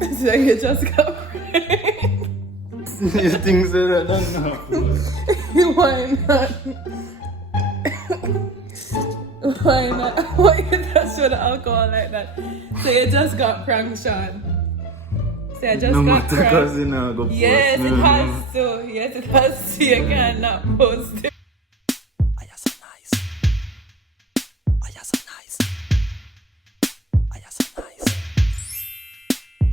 So you just got pranked. You think so that now? Why not? Why not? Why you just show the alcohol like that? So you just got pranked, Shaun. So I just No got matter pranked. cause you know go post. Yes, it has to. Yes, it has to. You cannot post it. I am so nice. I am so nice. I am so nice.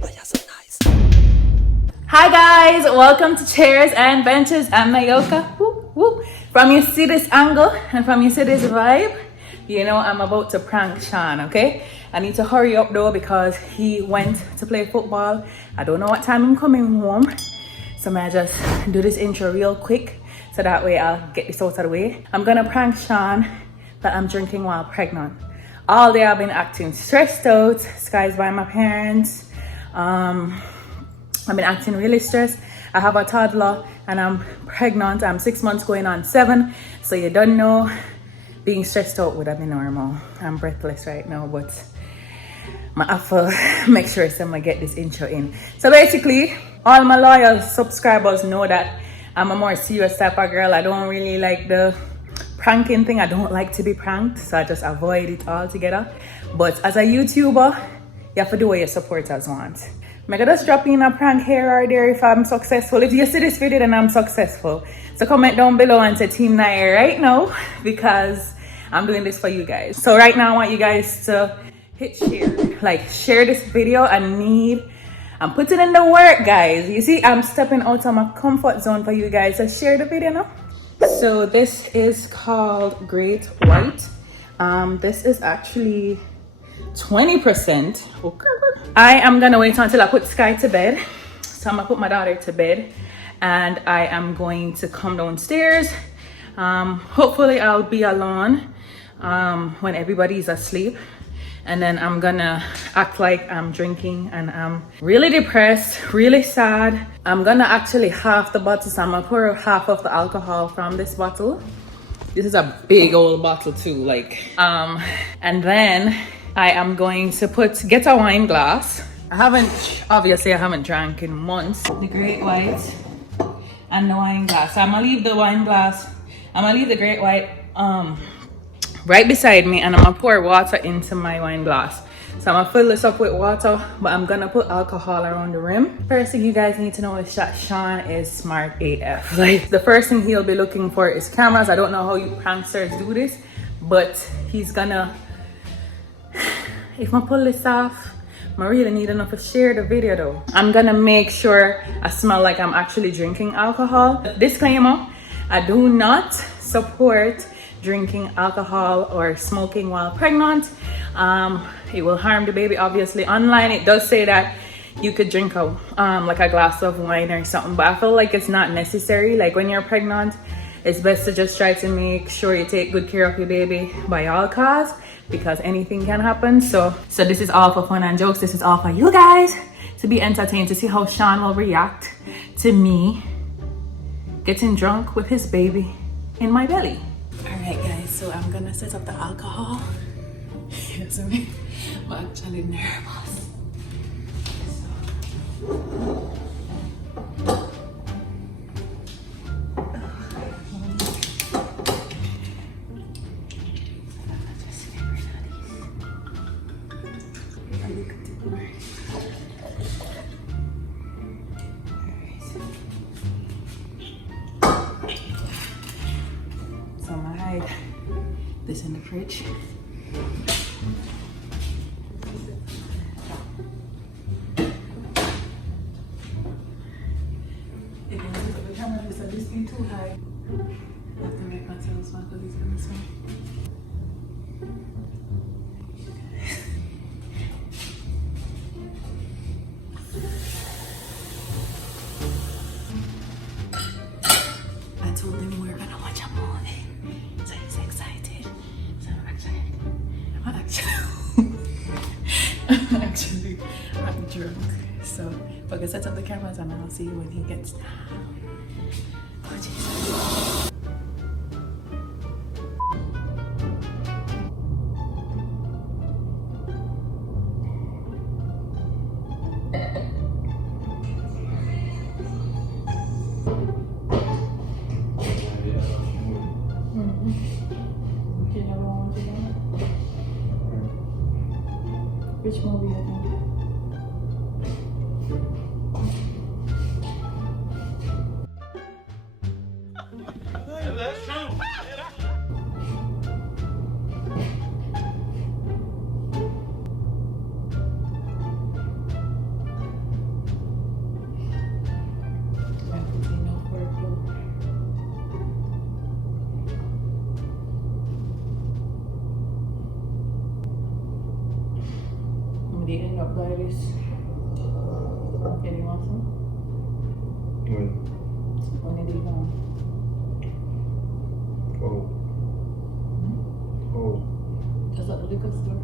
I am so nice. Hi guys, welcome to Chairs and Benches. I'm Nyoka. Woo, woo. From you see this angle and from you see this vibe, you know I'm about to prank Shaun, okay? I need to hurry up though because he went to play football. I don't know what time I'm coming home. So may I just do this intro real quick so that way I'll get this out of the way. I'm gonna prank Shaun that I'm drinking while pregnant. All day I've been acting stressed out, disguised by my parents. I've been acting really stressed. I have a toddler and I'm pregnant. I'm 6 months going on 7. So you don't know, being stressed out would have been normal. I'm breathless right now, but I have to make sure someone get this intro in. So basically, all my loyal subscribers know that I'm a more serious type of girl. I don't really like the pranking thing. I don't like to be pranked, so I just avoid it altogether. But as a YouTuber, you have to do what your supporters want. I'm gonna just drop in a prank here or there if I'm successful. If you see this video then I'm successful. So comment down below and say Team Nair right now because I'm doing this for you guys. So right now I want you guys to hit share. Like share this video. I'm putting in the work, guys. You see, I'm stepping out of my comfort zone for you guys. So share the video now. So this is called Great White. This is actually 20%. Okay. I am gonna wait until I put Sky to bed. So I'm gonna put my daughter to bed and I am going to come downstairs. Hopefully I'll be alone when everybody's asleep. And then I'm gonna act like I'm drinking and I'm really depressed, really sad. I'm gonna actually half the bottle, so I'm gonna pour half of the alcohol from this bottle. This is a big old bottle too, like, and then I am going to get a wine glass. Obviously I haven't drank in months. The Great White and the wine glass. So I'm gonna leave the wine glass, I'm gonna leave the Great White right beside me and I'm gonna pour water into my wine glass. So I'm gonna fill this up with water, but I'm gonna put alcohol around the rim. First thing you guys need to know is that Shaun is smart AF. Like the first thing he'll be looking for is cameras. I don't know how you pranksters do this, but he's gonna, if I pull this off, I really need enough to share the video though. I'm gonna make sure I smell like I'm actually drinking alcohol. Disclaimer, I do not support drinking alcohol or smoking while pregnant. It will harm the baby. Obviously online it does say that you could drink like a glass of wine or something, but I feel like it's not necessary. Like when you're pregnant, it's best to just try to make sure you take good care of your baby by all costs because anything can happen. So this is all for fun and jokes. This is all for you guys to be entertained, to see how Shaun will react to me getting drunk with his baby in my belly. All right guys, so I'm gonna set up the alcohol. Yes, I'm actually nervous. So I'm gonna hide this in the fridge. If you look at the camera, this being too high. I have to make myself smart because he's gonna swim. I told him we're gonna watch a movie, so he's excited. So I'm drunk. So we're gonna set up the cameras and I'll see you when he gets down. Oh Jesus. Which movie I think? They end up by this. Can you want some? When did you go? Is that the liquor store?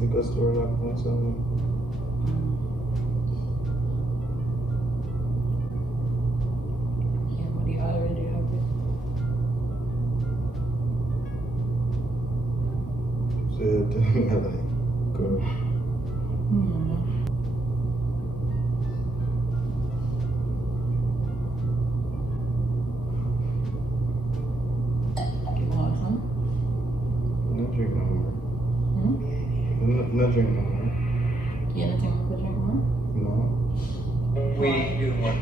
Liquor store locked on something. Yeah, but they already have it. So you tell me like, girl. You want some? Not drink no more. Not drink no more. You anything we could drink more? No. You want?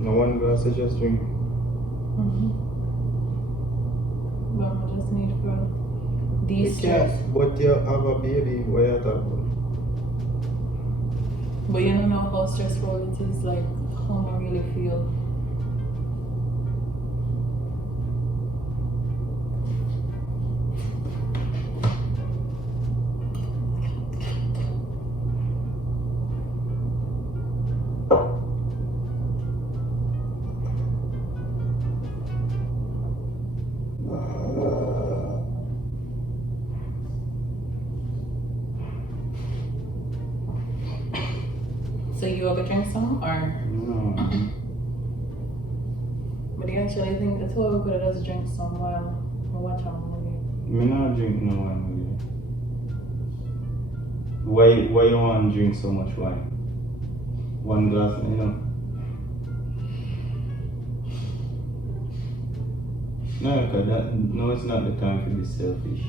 No one glass, I just drink. But I just need for You these stress. can't, but you have a baby, what you talking about? But you don't know how stressful it is, like how I really feel. So you ever drink some or? No. But you actually think it's all good to just drink some while we watch a movie. Me not drink no wine really. Why you want to drink so much wine? One glass, you know. No, cause no, it's not the time to be selfish.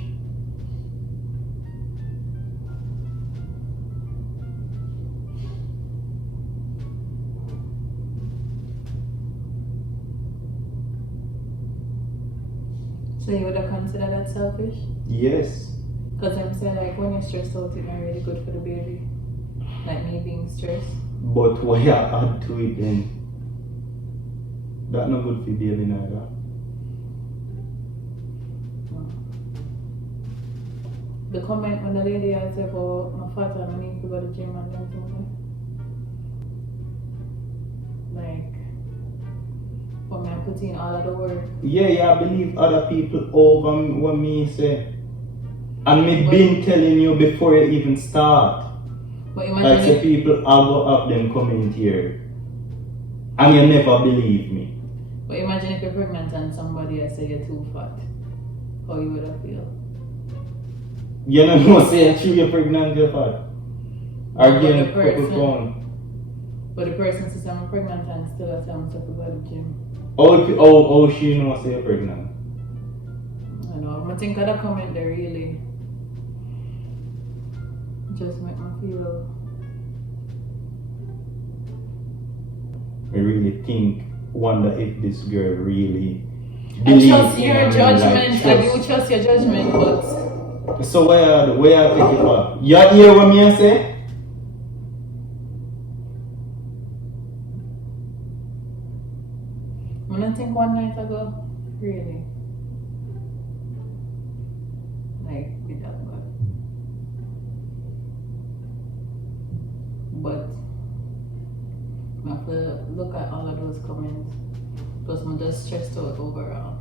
So you would have considered that selfish? Yes. Because I'm saying like when you're stressed out, it's not really good for the baby. Like me being stressed. But why you add to it then? That no good for baby neither. The comment when the lady asked about my father and I need to go to the gym and everything. Like, for me, I put in all of the work. Yeah, I believe other people over what me say. And me been telling you before you even start. But Like imagine say people I go up them comment here. And you never believe me. But imagine if you're pregnant and somebody else say you're too fat. How you would have feel? You don't know say you're pregnant, you're fat. Or But gain the a couple person- pounds. But the person says I'm pregnant and still I tell myself to go to the gym. Oh, she knows say you're pregnant. I know. I think of that comment there really just make me feel. I really wonder if this girl really I believes trust in your her, judgment. like, I do trust your judgment, but So where you take it for? You hear what me say? I don't think one night ago, really. Like, with that bad. But I have to look at all of those comments. Plus, I'm just stressed out overall.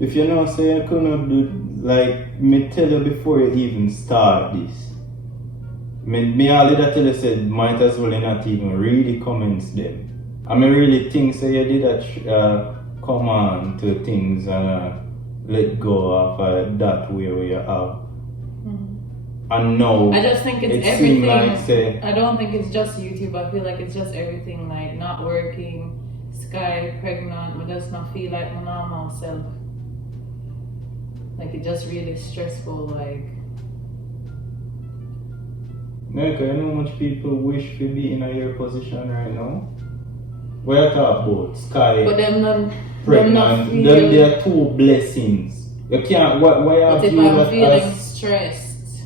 If you know say you couldn't do like me tell you before you even start this. Me already tell you said might as well you not even read the comments them. I mean really think say you did that come on to things and let go of that way where you have. And now I just think it's it everything. seem like say I don't think it's just YouTube. I feel like it's just everything. Like not working, Sky pregnant. I just not feel like my normal self. Like it's just really stressful. Like Nyoka, you know how much people wish to be in your position right now? We're talking about Sky, but them not pregnant. feel. They are two blessings. You can't. Why But have if you I'm that feeling as stressed,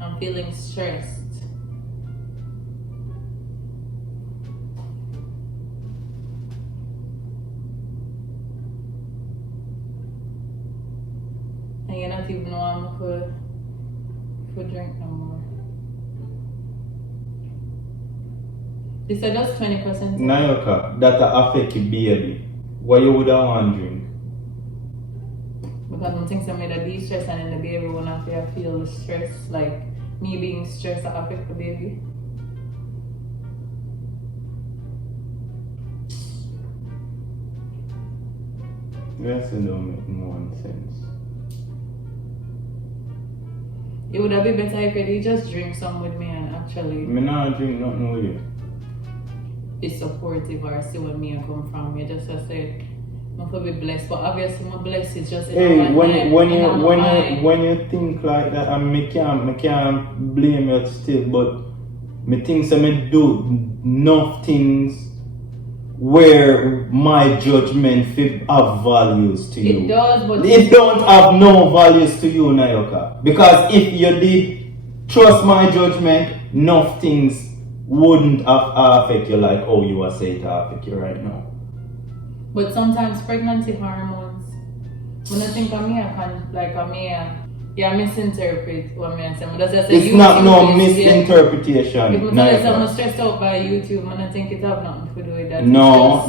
I'm feeling stressed. And you not even know I'm could drink no more. They said that's 20%. Nyoka that affect your baby? Why you would want to drink? Because I'm thinking some of the de-stress and then the baby will not feel the stress. Like me being stressed that affect the baby. Yes, it don't make no sense. It would have been better if you just drink some with me and actually Me not drink nothing with you. be supportive or see where me come from. You just say I'm gonna be blessed, but obviously my blessed is just in Hey, my head, when in my mind. you think like that, and me can't blame you still, but me think so me do enough things where my judgment fit have values to you. It does, but it don't have no values to you, Nyoka. Because if you did trust my judgment, enough things wouldn't have affect you like how you are saying to affect you right now. But sometimes pregnancy hormones, when I think of me, I can misinterpret what me say. But that's It's not no misinterpretation. If I'm stressed out by YouTube, and I think it have nothing to do with that. No.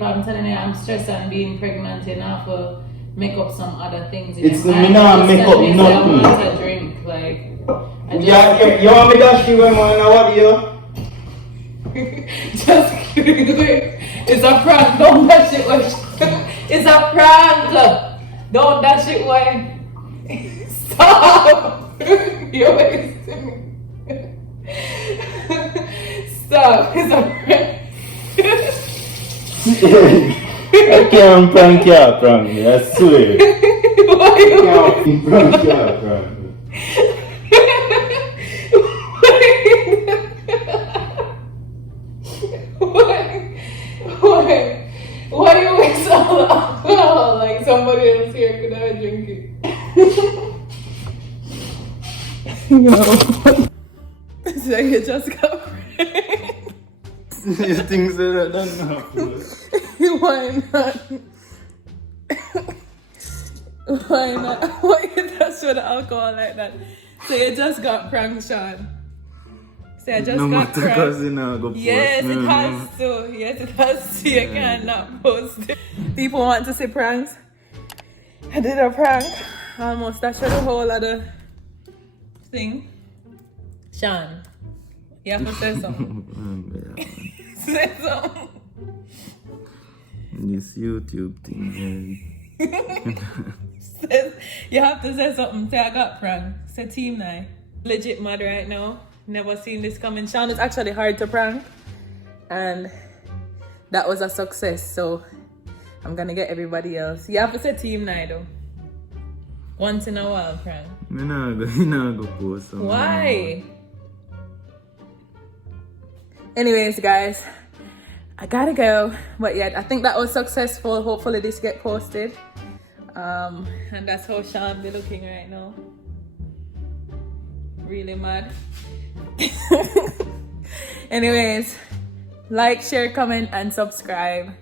I'm telling you, I'm stressed and being pregnant enough to make up some other things. It's me not make up nothing. I want to drink, like. You want me to dash you when I what you? Just kidding. It's a prank. Don't dash it away. It's a prank. Don't dash it away. Stop. You're wasting me. Stop. It's a prank. I can't prank you, I swear. Why you I can't prank you, Why you waste all the alcohol? Like somebody else here could have drink it. No. So you just got pranked. You think so that don't know? Why not? Why not? Why you touch with alcohol like that? So you just got pranked, Shaun. So I just got pranked. Because you know, go Yes, post. it has to. Yes, it has to. You cannot post it. People want to see pranks. I did a prank. Almost that showed the whole other thing. Shaun, you have to say something. Say something. This YouTube thing, You have to say something. Say I got pranked. Say team night. Legit mad right now. Never seen this coming. Shaun is actually hard to prank. And that was a success. So I'm gonna get everybody else. You have to say team night though. Once in a while prank. you know, go post something. Why? Anyways, guys, I gotta go. But yeah, I think that was successful. Hopefully this get posted. And that's how Shaun be looking right now. Really mad. Anyways, like, share, comment, and subscribe.